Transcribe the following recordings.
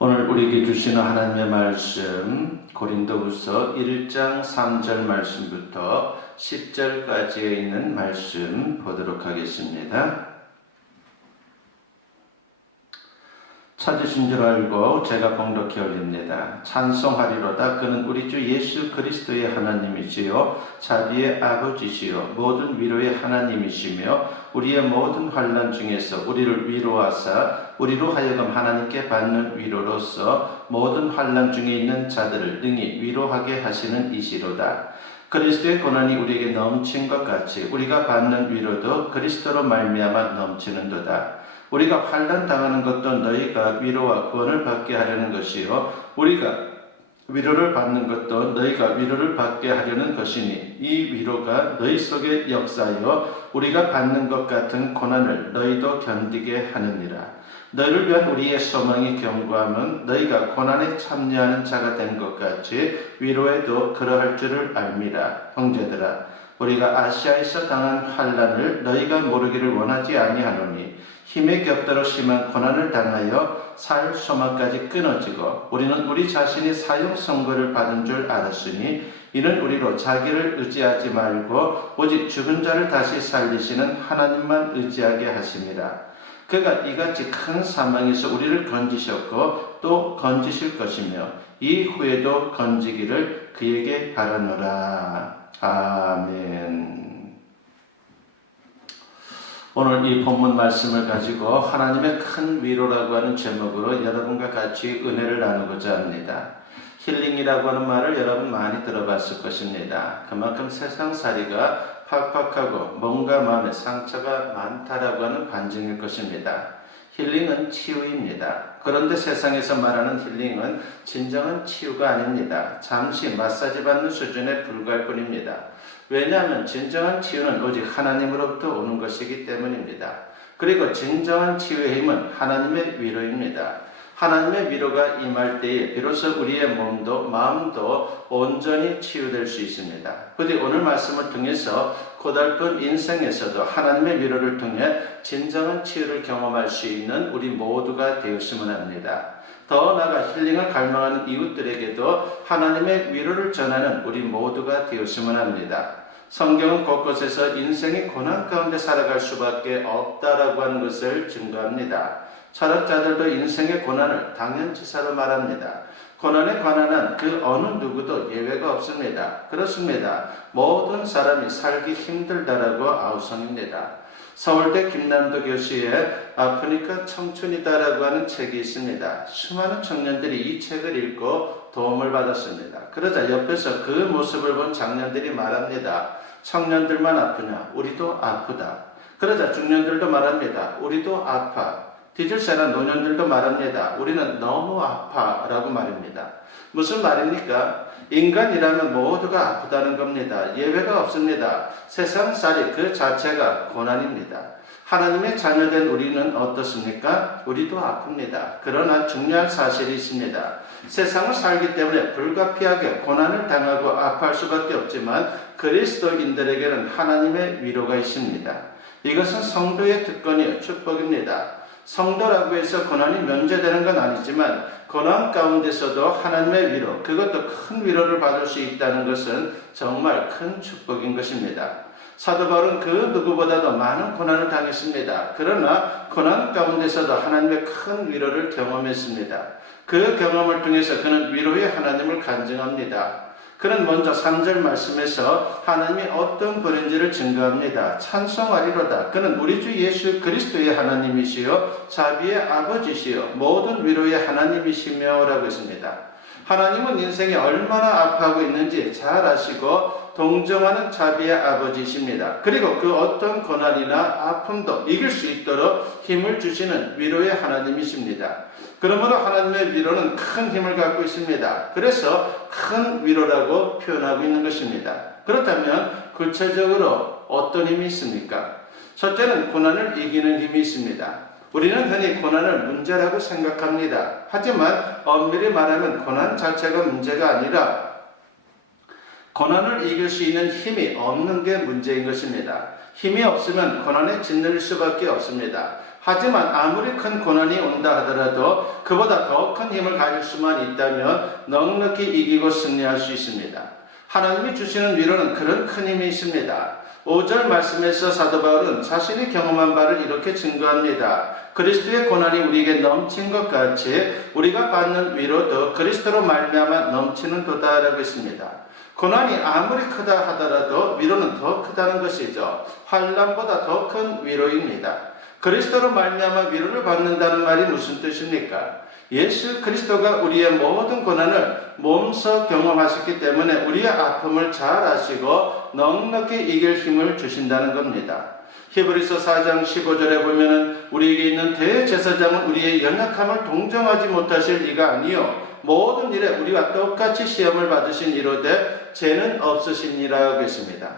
오늘 우리에게 주시는 하나님의 말씀 고린도후서 1장 3절 말씀부터 10절까지에 있는 말씀 보도록 하겠습니다. 찾으신 줄 알고 제가 봉독해 올립니다. 찬송하리로다. 그는 우리 주 예수 그리스도의 하나님이시요 자비의 아버지시요 모든 위로의 하나님이시며 우리의 모든 환난 중에서 우리를 위로하사 우리로 하여금 하나님께 받는 위로로서 모든 환난 중에 있는 자들을 능히 위로하게 하시는 이시로다. 그리스도의 고난이 우리에게 넘친 것 같이 우리가 받는 위로도 그리스도로 말미암아 넘치는도다. 우리가 환난 당하는 것도 너희가 위로와 구원을 받게 하려는 것이요 우리가 위로를 받는 것도 너희가 위로를 받게 하려는 것이니 이 위로가 너희 속에 역사하여 우리가 받는 것 같은 고난을 너희도 견디게 하느니라. 너희를 위한 우리의 소망이 견고함은 너희가 고난에 참여하는 자가 된 것 같이 위로에도 그러할 줄을 압니다. 형제들아, 우리가 아시아에서 당한 환난을 너희가 모르기를 원하지 아니하노니 힘에 겹도록 심한 고난을 당하여 살 소망까지 끊어지고 우리는 우리 자신이 사형 선고를 받은 줄 알았으니 이는 우리로 자기를 의지하지 말고 오직 죽은 자를 다시 살리시는 하나님만 의지하게 하심이라. 그가 이같이 큰 사망에서 우리를 건지셨고 또 건지실 것이며 이후에도 건지기를 그에게 바라노라. 아멘. 오늘 이 본문 말씀을 가지고 하나님의 큰 위로라고 하는 제목으로 여러분과 같이 은혜를 나누고자 합니다. 힐링이라고 하는 말을 여러분 많이 들어봤을 것입니다. 그만큼 세상살이가 팍팍하고 몸과 마음에 상처가 많다라고 하는 반증일 것입니다. 힐링은 치유입니다. 그런데 세상에서 말하는 힐링은 진정한 치유가 아닙니다. 잠시 마사지 받는 수준에 불과할 뿐입니다. 왜냐하면 진정한 치유는 오직 하나님으로부터 오는 것이기 때문입니다. 그리고 진정한 치유의 힘은 하나님의 위로입니다. 하나님의 위로가 임할 때에 비로소 우리의 몸도 마음도 온전히 치유될 수 있습니다. 부디 오늘 말씀을 통해서 고달픈 인생에서도 하나님의 위로를 통해 진정한 치유를 경험할 수 있는 우리 모두가 되었으면 합니다. 더 나아가 힐링을 갈망하는 이웃들에게도 하나님의 위로를 전하는 우리 모두가 되었으면 합니다. 성경은 곳곳에서 인생의 고난 가운데 살아갈 수밖에 없다라고 하는 것을 증거합니다. 철학자들도 인생의 고난을 당연치사로 말합니다. 고난에 관한 그 어느 누구도 예외가 없습니다. 그렇습니다. 모든 사람이 살기 힘들다라고 아우성입니다. 서울대 김남도 교수의 아프니까 청춘이다라고 하는 책이 있습니다. 수많은 청년들이 이 책을 읽고 도움을 받았습니다. 그러자 옆에서 그 모습을 본 장년들이 말합니다. 청년들만 아프냐? 우리도 아프다. 그러자 중년들도 말합니다. 우리도 아파. 뒤질세나 노년들도 말합니다. 우리는 너무 아파 라고 말입니다. 무슨 말입니까? 인간이라면 모두가 아프다는 겁니다. 예외가 없습니다. 세상살이 그 자체가 고난입니다. 하나님의 자녀된 우리는 어떻습니까? 우리도 아픕니다. 그러나 중요한 사실이 있습니다. 세상을 살기 때문에 불가피하게 고난을 당하고 아파할 수밖에 없지만 그리스도인들에게는 하나님의 위로가 있습니다. 이것은 성도의 특권이요 축복입니다. 성도라고 해서 고난이 면제되는 건 아니지만 고난 가운데서도 하나님의 위로, 그것도 큰 위로를 받을 수 있다는 것은 정말 큰 축복인 것입니다. 사도 바울은 그 누구보다도 많은 고난을 당했습니다. 그러나 고난 가운데서도 하나님의 큰 위로를 경험했습니다. 그 경험을 통해서 그는 위로의 하나님을 간증합니다. 그는 먼저 3절 말씀에서 하나님이 어떤 분인지를 증거합니다. 찬송하리로다. 그는 우리 주 예수 그리스도의 하나님이시요 자비의 아버지시요 모든 위로의 하나님이시며 라고 했습니다. 하나님은 인생에 얼마나 아파하고 있는지 잘 아시고 동정하는 자비의 아버지십니다. 그리고 그 어떤 고난이나 아픔도 이길 수 있도록 힘을 주시는 위로의 하나님이십니다. 그러므로 하나님의 위로는 큰 힘을 갖고 있습니다. 그래서 큰 위로라고 표현하고 있는 것입니다. 그렇다면 구체적으로 어떤 힘이 있습니까? 첫째는 고난을 이기는 힘이 있습니다. 우리는 흔히 고난을 문제라고 생각합니다. 하지만 엄밀히 말하면 고난 자체가 문제가 아니라 고난을 이길 수 있는 힘이 없는 게 문제인 것입니다. 힘이 없으면 고난에 짓눌릴 수밖에 없습니다. 하지만 아무리 큰 고난이 온다 하더라도 그보다 더 큰 힘을 가질 수만 있다면 넉넉히 이기고 승리할 수 있습니다. 하나님이 주시는 위로는 그런 큰 힘이 있습니다. 5절 말씀에서 사도 바울은 자신이 경험한 바를 이렇게 증거합니다. 그리스도의 고난이 우리에게 넘친 것 같이 우리가 받는 위로도 그리스도로 말미암아 넘치는 도다라고 했습니다. 고난이 아무리 크다 하더라도 위로는 더 크다는 것이죠. 환난보다 더 큰 위로입니다. 그리스도로 말미암아 위로를 받는다는 말이 무슨 뜻입니까? 예수 그리스도가 우리의 모든 고난을 몸소 경험하셨기 때문에 우리의 아픔을 잘 아시고 넉넉히 이길 힘을 주신다는 겁니다. 히브리서 4장 15절에 보면 우리에게 있는 대제사장은 우리의 연약함을 동정하지 못하실 리가 아니요 모든 일에 우리와 똑같이 시험을 받으신 이로되 죄는 없으시니라 하겠습니다.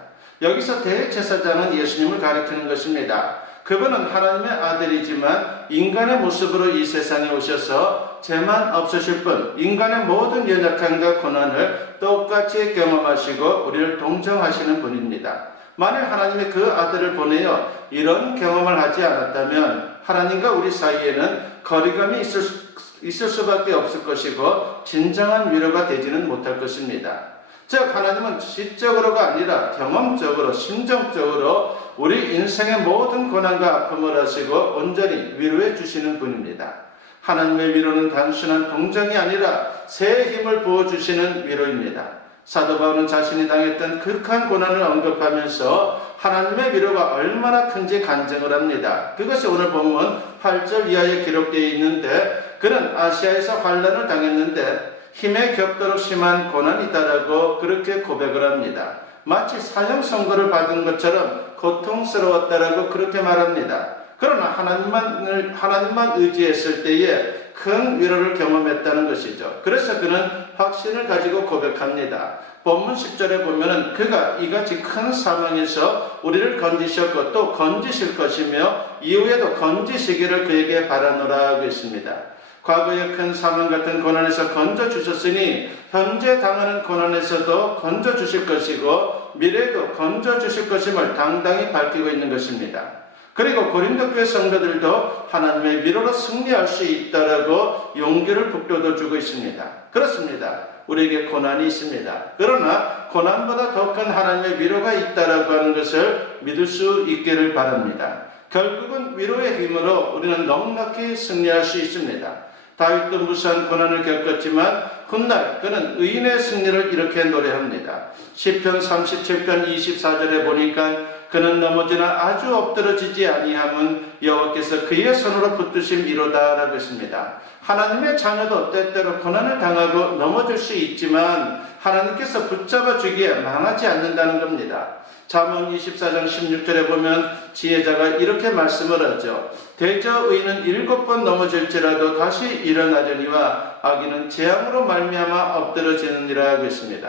여기서 대제사장은 예수님을 가리키는 것입니다. 그분은 하나님의 아들이지만 인간의 모습으로 이 세상에 오셔서 죄만 없으실 뿐 인간의 모든 연약함과 고난을 똑같이 경험하시고 우리를 동정하시는 분입니다. 만일 하나님이 그 아들을 보내어 이런 경험을 하지 않았다면 하나님과 우리 사이에는 거리감이 있을 수밖에 없을 것이고 진정한 위로가 되지는 못할 것입니다. 즉 하나님은 시적으로가 아니라 경험적으로 심정적으로 우리 인생의 모든 고난과 아픔을 하시고 온전히 위로해 주시는 분입니다. 하나님의 위로는 단순한 동정이 아니라 새 힘을 부어주시는 위로입니다. 사도 바울은 자신이 당했던 극한 고난을 언급하면서 하나님의 위로가 얼마나 큰지 간증을 합니다. 그것이 오늘 본문 8절 이하에 기록되어 있는데 그는 아시아에서 환난을 당했는데 힘에 겹도록 심한 고난이 있다라고 그렇게 고백을 합니다. 마치 사형 선고를 받은 것처럼 고통스러웠다라고 그렇게 말합니다. 그러나 하나님만 의지했을 때에 큰 위로를 경험했다는 것이죠. 그래서 그는 확신을 가지고 고백합니다. 본문 10절에 보면은 그가 이같이 큰 사망에서 우리를 건지셨고 또 건지실 것이며 이후에도 건지시기를 그에게 바라노라 하고 있습니다. 과거의 큰 사망 같은 고난에서 건져주셨으니 현재 당하는 고난에서도 건져주실 것이고 미래에도 건져주실 것임을 당당히 밝히고 있는 것입니다. 그리고 고린도 교회 성도들도 하나님의 위로로 승리할 수 있다라고 용기를 북돋워주고 있습니다. 그렇습니다. 우리에게 고난이 있습니다. 그러나 고난보다 더 큰 하나님의 위로가 있다라고 하는 것을 믿을 수 있기를 바랍니다. 결국은 위로의 힘으로 우리는 넉넉히 승리할 수 있습니다. 다윗도 무수한 고난을 겪었지만 훗날 그는 의인의 승리를 이렇게 노래합니다. 시편 37편 24절에 보니까 그는 넘어지나 아주 엎드러지지 아니함은 여호와께서 그의 손으로 붙드심이로다 라고 했습니다. 하나님의 자녀도 때때로 고난을 당하고 넘어질 수 있지만 하나님께서 붙잡아 주기에 망하지 않는다는 겁니다. 잠언 24장 16절에 보면 지혜자가 이렇게 말씀을 하죠. 대저 의인은 7번 넘어질지라도 다시 일어나려니와 악인은 재앙으로 말미암아 엎드러지느니라 하고 있습니다.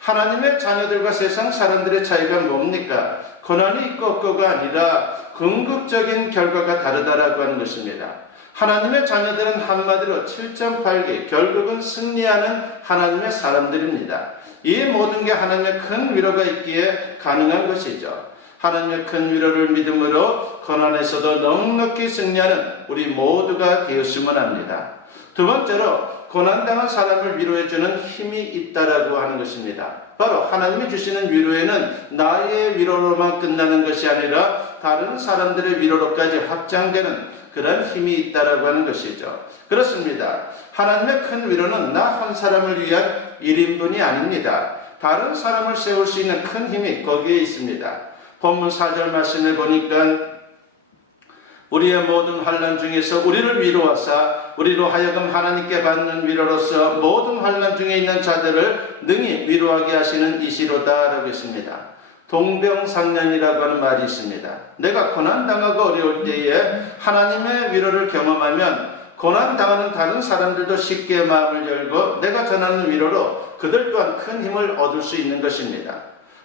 하나님의 자녀들과 세상 사람들의 차이가 뭡니까? 고난이 있고 없고가 아니라 궁극적인 결과가 다르다라고 하는 것입니다. 하나님의 자녀들은 한마디로 7.8기 결국은 승리하는 하나님의 사람들입니다. 이 모든 게 하나님의 큰 위로가 있기에 가능한 것이죠. 하나님의 큰 위로를 믿음으로 고난에서도 넉넉히 승리하는 우리 모두가 되었으면 합니다. 두 번째로 고난당한 사람을 위로해주는 힘이 있다라고 하는 것입니다. 바로 하나님이 주시는 위로에는 나의 위로로만 끝나는 것이 아니라 다른 사람들의 위로로까지 확장되는 그런 힘이 있다라고 하는 것이죠. 그렇습니다. 하나님의 큰 위로는 나 한 사람을 위한 1인분이 아닙니다. 다른 사람을 세울 수 있는 큰 힘이 거기에 있습니다. 본문 4절 말씀에 보니까 우리의 모든 환난 중에서 우리를 위로하사 우리로 하여금 하나님께 받는 위로로서 모든 환난 중에 있는 자들을 능히 위로하게 하시는 이시로다 라고 했습니다. 동병상련이라고 하는 말이 있습니다. 내가 고난당하고 어려울 때에 하나님의 위로를 경험하면 고난당하는 다른 사람들도 쉽게 마음을 열고 내가 전하는 위로로 그들 또한 큰 힘을 얻을 수 있는 것입니다.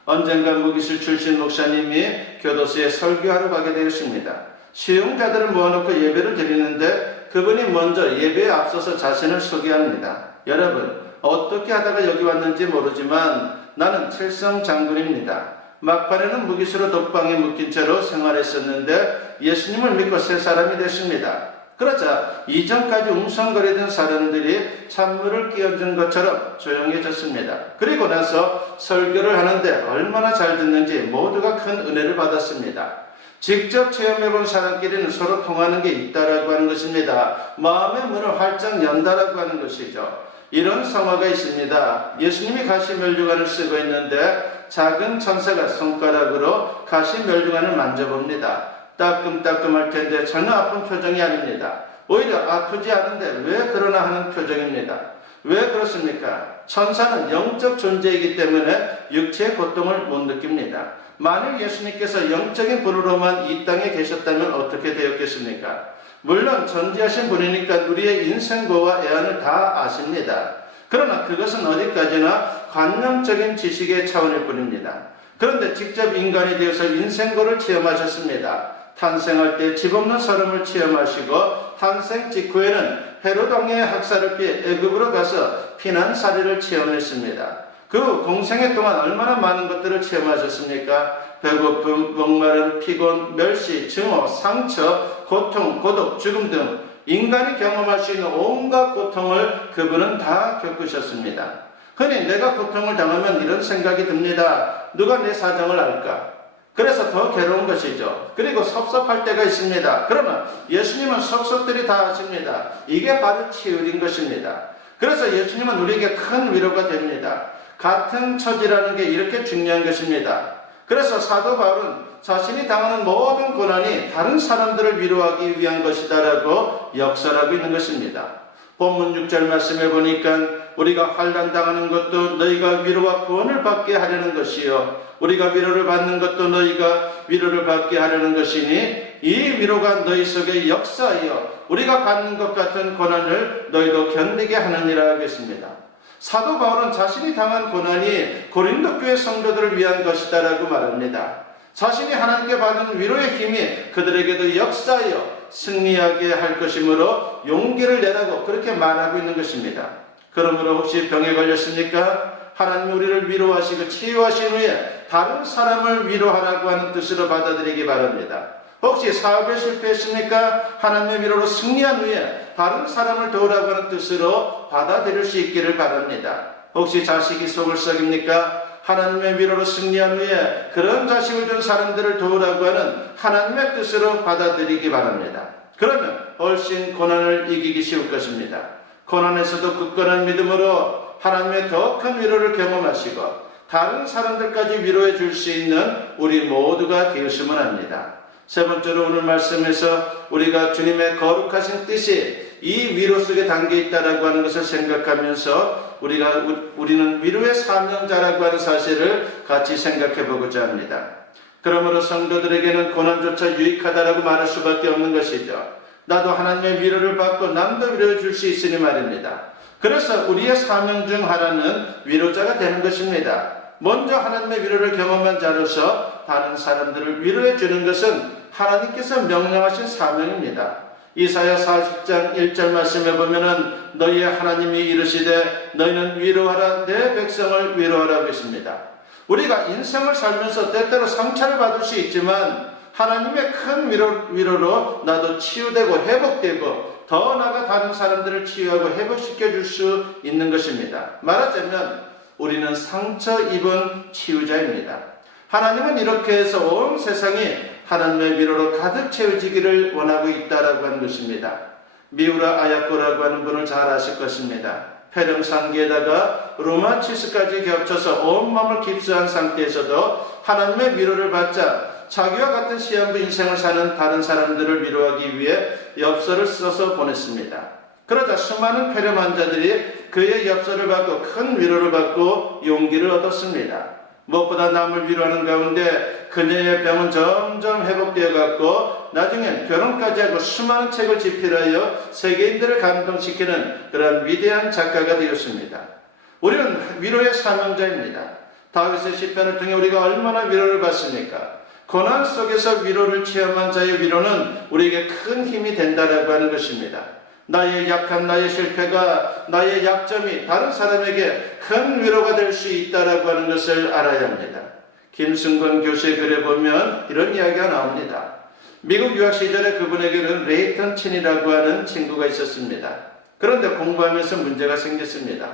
언젠가 무기술 출신 목사님이 교도소에 설교하러 가게 되었습니다. 수용자들을 모아놓고 예배를 드리는데 그분이 먼저 예배에 앞서서 자신을 소개합니다. 여러분, 어떻게 하다가 여기 왔는지 모르지만 나는 칠성 장군입니다. 막판에는 무기수로 독방에 묶인 채로 생활했었는데 예수님을 믿고 새 사람이 됐습니다. 그러자 이전까지 웅성거리던 사람들이 찬물을 끼얹은 것처럼 조용해졌습니다. 그리고 나서 설교를 하는데 얼마나 잘 듣는지 모두가 큰 은혜를 받았습니다. 직접 체험해본 사람끼리는 서로 통하는 게 있다라고 하는 것입니다. 마음의 문을 활짝 연다라고 하는 것이죠. 이런 성화가 있습니다. 예수님이 가시면류관을 쓰고 있는데 작은 천사가 손가락으로 가시면류관을 만져봅니다. 따끔따끔할 텐데 전혀 아픈 표정이 아닙니다. 오히려 아프지 않은데 왜 그러나 하는 표정입니다. 왜 그렇습니까? 천사는 영적 존재이기 때문에 육체의 고통을 못 느낍니다. 만일 예수님께서 영적인 분으로만 이 땅에 계셨다면 어떻게 되었겠습니까? 물론 전지하신 분이니까 우리의 인생고와 애환을 다 아십니다. 그러나 그것은 어디까지나 관념적인 지식의 차원일 뿐입니다. 그런데 직접 인간이 되어서 인생고를 체험하셨습니다. 탄생할 때 집 없는 서름을 체험하시고 탄생 직후에는 헤롯 왕의 학살을 피해 애굽으로 가서 피난살이를 체험했습니다. 그 공생애 동안 얼마나 많은 것들을 체험하셨습니까? 배고픔, 목마름, 피곤, 멸시, 증오, 상처, 고통, 고독, 죽음 등 인간이 경험할 수 있는 온갖 고통을 그분은 다 겪으셨습니다. 흔히 내가 고통을 당하면 이런 생각이 듭니다. 누가 내 사정을 알까? 그래서 더 괴로운 것이죠. 그리고 섭섭할 때가 있습니다. 그러나 예수님은 속속들이 다 아십니다. 이게 바로 치유인 것입니다. 그래서 예수님은 우리에게 큰 위로가 됩니다. 같은 처지라는 게 이렇게 중요한 것입니다. 그래서 사도 바울은 자신이 당하는 모든 고난이 다른 사람들을 위로하기 위한 것이다라고 역설하고 있는 것입니다. 본문 6절 말씀에 보니까 우리가 환난 당하는 것도 너희가 위로와 구원을 받게 하려는 것이요 우리가 위로를 받는 것도 너희가 위로를 받게 하려는 것이니 이 위로가 너희 속에 역사하여 우리가 받는 것 같은 고난을 너희도 견디게 하느니라 하겠습니다. 사도 바울은 자신이 당한 고난이 고린도 교회 성도들을 위한 것이다라고 말합니다. 자신이 하나님께 받은 위로의 힘이 그들에게도 역사하여 승리하게 할 것이므로 용기를 내라고 그렇게 말하고 있는 것입니다. 그러므로 혹시 병에 걸렸습니까? 하나님이 우리를 위로하시고 치유하신 후에 다른 사람을 위로하라고 하는 뜻으로 받아들이기 바랍니다. 혹시 사업에 실패했습니까? 하나님의 위로로 승리한 후에 다른 사람을 도우라고 하는 뜻으로 받아들일 수 있기를 바랍니다. 혹시 자식이 속을 썩입니까? 하나님의 위로로 승리한 후에 그런 자식을 준 사람들을 도우라고 하는 하나님의 뜻으로 받아들이기 바랍니다. 그러면 훨씬 고난을 이기기 쉬울 것입니다. 고난에서도 굳건한 믿음으로 하나님의 더 큰 위로를 경험하시고 다른 사람들까지 위로해 줄 수 있는 우리 모두가 되었으면 합니다. 세 번째로 오늘 말씀에서 우리가 주님의 거룩하신 뜻이 이 위로 속에 담겨 있다라고 하는 것을 생각하면서 우리는 위로의 사명자라고 하는 사실을 같이 생각해 보고자 합니다. 그러므로 성도들에게는 고난조차 유익하다라고 말할 수밖에 없는 것이죠. 나도 하나님의 위로를 받고 남도 위로해 줄 수 있으니 말입니다. 그래서 우리의 사명 중 하나는 위로자가 되는 것입니다. 먼저 하나님의 위로를 경험한 자로서 다른 사람들을 위로해 주는 것은 하나님께서 명령하신 사명입니다. 이사야 40장 1절 말씀에 보면은 너희의 하나님이 이르시되 너희는 위로하라 내 백성을 위로하라고 했습니다. 우리가 인생을 살면서 때때로 상처를 받을 수 있지만 하나님의 큰 위로로 나도 치유되고 회복되고 더 나아가 다른 사람들을 치유하고 회복시켜 줄 수 있는 것입니다. 말하자면 우리는 상처 입은 치유자입니다. 하나님은 이렇게 해서 온 세상이 하나님의 위로로 가득 채워지기를 원하고 있다라고 하는 것입니다. 미우라 아야코라고 하는 분을 잘 아실 것입니다. 폐렴상기에다가 루마티스까지 겹쳐서 온몸을 깁스한 상태에서도 하나님의 위로를 받자 자기와 같은 시한부 인생을 사는 다른 사람들을 위로하기 위해 엽서를 써서 보냈습니다. 그러자 수많은 폐렴 환자들이 그의 엽서를 받고 큰 위로를 받고 용기를 얻었습니다. 무엇보다 남을 위로하는 가운데 그녀의 병은 점점 회복되어 갔고 나중엔 결혼까지 하고 수많은 책을 집필하여 세계인들을 감동시키는 그런 위대한 작가가 되었습니다. 우리는 위로의 사명자입니다. 다윗의 시편을 통해 우리가 얼마나 위로를 받습니까? 고난 속에서 위로를 체험한 자의 위로는 우리에게 큰 힘이 된다라고 하는 것입니다. 나의 약한, 나의 실패가, 나의 약점이 다른 사람에게 큰 위로가 될 수 있다라고 하는 것을 알아야 합니다. 김승권 교수의 글에 보면 이런 이야기가 나옵니다. 미국 유학 시절에 그분에게는 레이턴 친이라고 하는 친구가 있었습니다. 그런데 공부하면서 문제가 생겼습니다.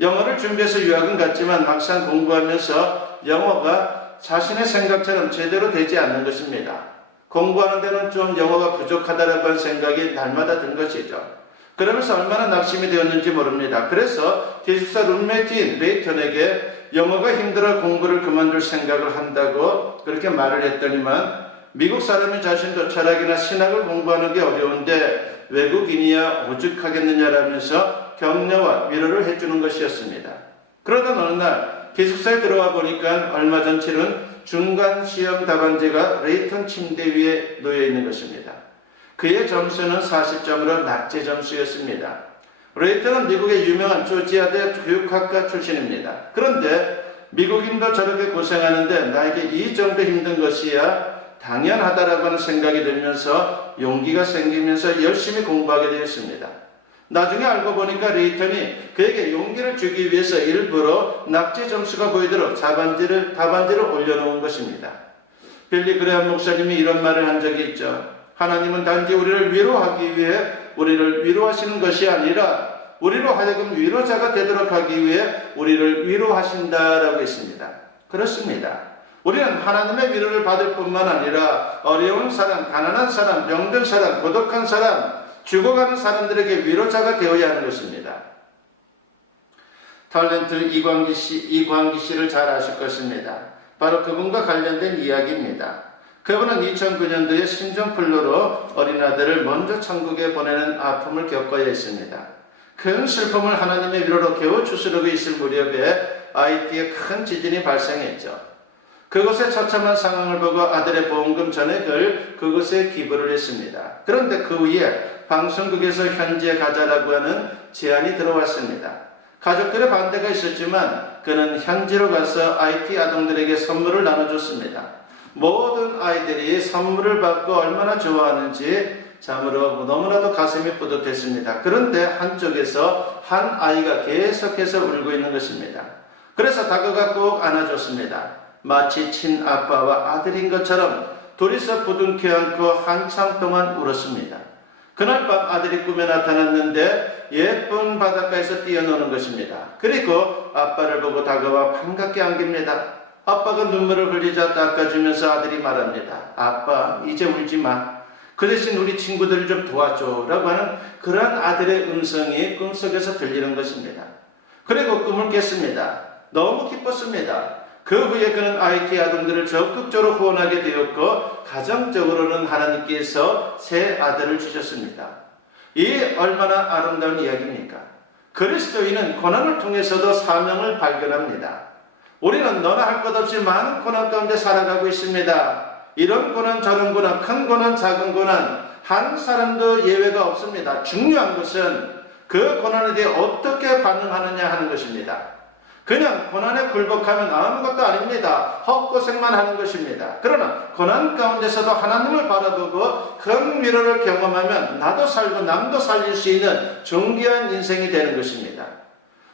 영어를 준비해서 유학은 갔지만 막상 공부하면서 영어가 자신의 생각처럼 제대로 되지 않는 것입니다. 공부하는 데는 좀 영어가 부족하다라고 하는 생각이 날마다 든 것이죠. 그러면서 얼마나 낙심이 되었는지 모릅니다. 그래서 기숙사 룸메이트인 레이턴에게 영어가 힘들어 공부를 그만둘 생각을 한다고 그렇게 말을 했더니만 미국 사람이 자신도 철학이나 신학을 공부하는 게 어려운데 외국인이야 오죽하겠느냐라면서 격려와 위로를 해주는 것이었습니다. 그러던 어느 날 기숙사에 들어와 보니까 얼마 전 치른 중간 시험 답안지가 레이턴 침대 위에 놓여 있는 것입니다. 그의 점수는 40점으로 낙제 점수였습니다. 레이턴은 미국의 유명한 조지아대 교육학과 출신입니다. 그런데 미국인도 저렇게 고생하는데 나에게 이 정도 힘든 것이야 당연하다라고 하는 생각이 들면서 용기가 생기면서 열심히 공부하게 되었습니다. 나중에 알고 보니까 레이턴이 그에게 용기를 주기 위해서 일부러 낙제 점수가 보이도록 답안지를 올려놓은 것입니다. 빌리 그레엄 목사님이 이런 말을 한 적이 있죠. 하나님은 단지 우리를 위로하기 위해 우리를 위로하시는 것이 아니라 우리로 하여금 위로자가 되도록 하기 위해 우리를 위로하신다라고 했습니다. 그렇습니다. 우리는 하나님의 위로를 받을 뿐만 아니라 어려운 사람, 가난한 사람, 병든 사람, 고독한 사람, 죽어가는 사람들에게 위로자가 되어야 하는 것입니다. 탤런트 이광기 씨를 잘 아실 것입니다. 바로 그분과 관련된 이야기입니다. 그분은 2009년도에 심정불로로 어린아들을 먼저 천국에 보내는 아픔을 겪어야 했습니다. 큰 슬픔을 하나님의 위로로 겨우 추스르고 있을 무렵에 아이티에 큰 지진이 발생했죠. 그곳의 처참한 상황을 보고 아들의 보험금 전액을 그곳에 기부를 했습니다. 그런데 그 후에 방송국에서 현지에 가자라고 하는 제안이 들어왔습니다. 가족들의 반대가 있었지만 그는 현지로 가서 IT 아동들에게 선물을 나눠줬습니다. 모든 아이들이 선물을 받고 얼마나 좋아하는지 참으로 너무나도 가슴이 뿌듯했습니다. 그런데 한쪽에서 한 아이가 계속해서 울고 있는 것입니다. 그래서 다가가 꼭 안아줬습니다. 마치 친아빠와 아들인 것처럼 둘이서 부둥켜 안고 한참 동안 울었습니다. 그날 밤 아들이 꿈에 나타났는데 예쁜 바닷가에서 뛰어노는 것입니다. 그리고 아빠를 보고 다가와 반갑게 안깁니다. 아빠가 눈물을 흘리자 닦아주면서 아들이 말합니다. 아빠 이제 울지 마. 그 대신 우리 친구들을 좀 도와줘 라고 하는 그러한 아들의 음성이 꿈속에서 들리는 것입니다. 그리고 꿈을 깼습니다. 너무 기뻤습니다. 그 후에 그는 IT 아동들을 적극적으로 후원하게 되었고 가정적으로는 하나님께서 새 아들을 주셨습니다. 이 얼마나 아름다운 이야기입니까? 그리스도인은 고난을 통해서도 사명을 발견합니다. 우리는 너나 할 것 없이 많은 고난 가운데 살아가고 있습니다. 이런 고난 저런 고난 큰 고난 작은 고난 한 사람도 예외가 없습니다. 중요한 것은 그 고난에 대해 어떻게 반응하느냐 하는 것입니다. 그냥 고난에 굴복하면 아무것도 아닙니다. 헛고생만 하는 것입니다. 그러나 고난 가운데서도 하나님을 바라보고 큰 위로를 경험하면 나도 살고 남도 살릴 수 있는 존귀한 인생이 되는 것입니다.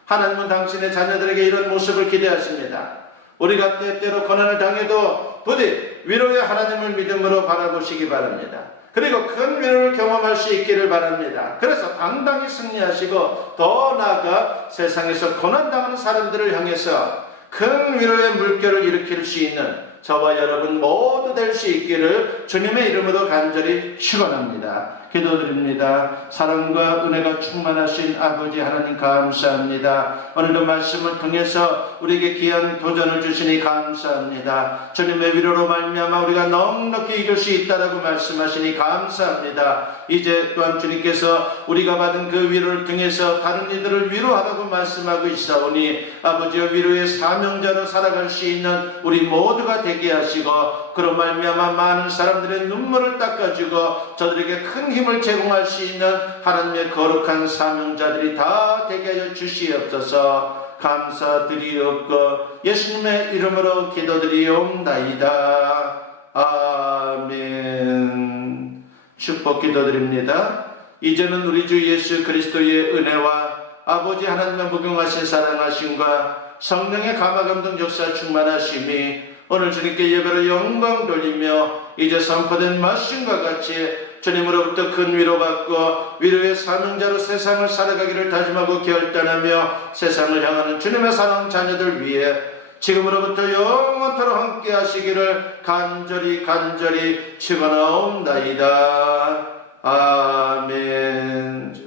하나님은 당신의 자녀들에게 이런 모습을 기대하십니다. 우리가 때때로 고난을 당해도 부디 위로의 하나님을 믿음으로 바라보시기 바랍니다. 그리고 큰 위로를 경험할 수 있기를 바랍니다. 그래서 당당히 승리하시고 더 나아가 세상에서 고난당하는 사람들을 향해서 큰 위로의 물결을 일으킬 수 있는 저와 여러분 모두 될 수 있기를 주님의 이름으로 간절히 축원합니다. 기도드립니다. 사랑과 은혜가 충만하신 아버지 하나님 감사합니다. 오늘도 말씀을 통해서 우리에게 귀한 도전을 주시니 감사합니다. 주님의 위로로 말미암아 우리가 넉넉히 이길 수 있다라고 말씀하시니 감사합니다. 이제 또한 주님께서 우리가 받은 그 위로를 통해서 다른 이들을 위로하라고 말씀하고 있사오니 아버지의 위로의 사명자로 살아갈 수 있는 우리 모두가 되게 하시고 그로 말미암아 많은 사람들의 눈물을 닦아주고 저들에게 큰 힘을 제공할 수 있는 하나님의 거룩한 사명자들이 다 되게 하여 주시옵소서. 감사드리옵고 예수님의 이름으로 기도드리옵나이다. 아멘. 축복 기도드립니다. 이제는 우리 주 예수 그리스도의 은혜와 아버지 하나님의 무궁하신 사랑하심과 성령의 감화감동 역사 충만하심이 오늘 주님께 예배로 영광 돌리며 이제 선포된 말씀과 같이 주님으로부터 큰 위로받고 위로의 사명자로 세상을 살아가기를 다짐하고 결단하며 세상을 향하는 주님의 사랑 자녀들 위해 지금으로부터 영원토록 함께 하시기를 간절히 축원하옵나이다. 아멘.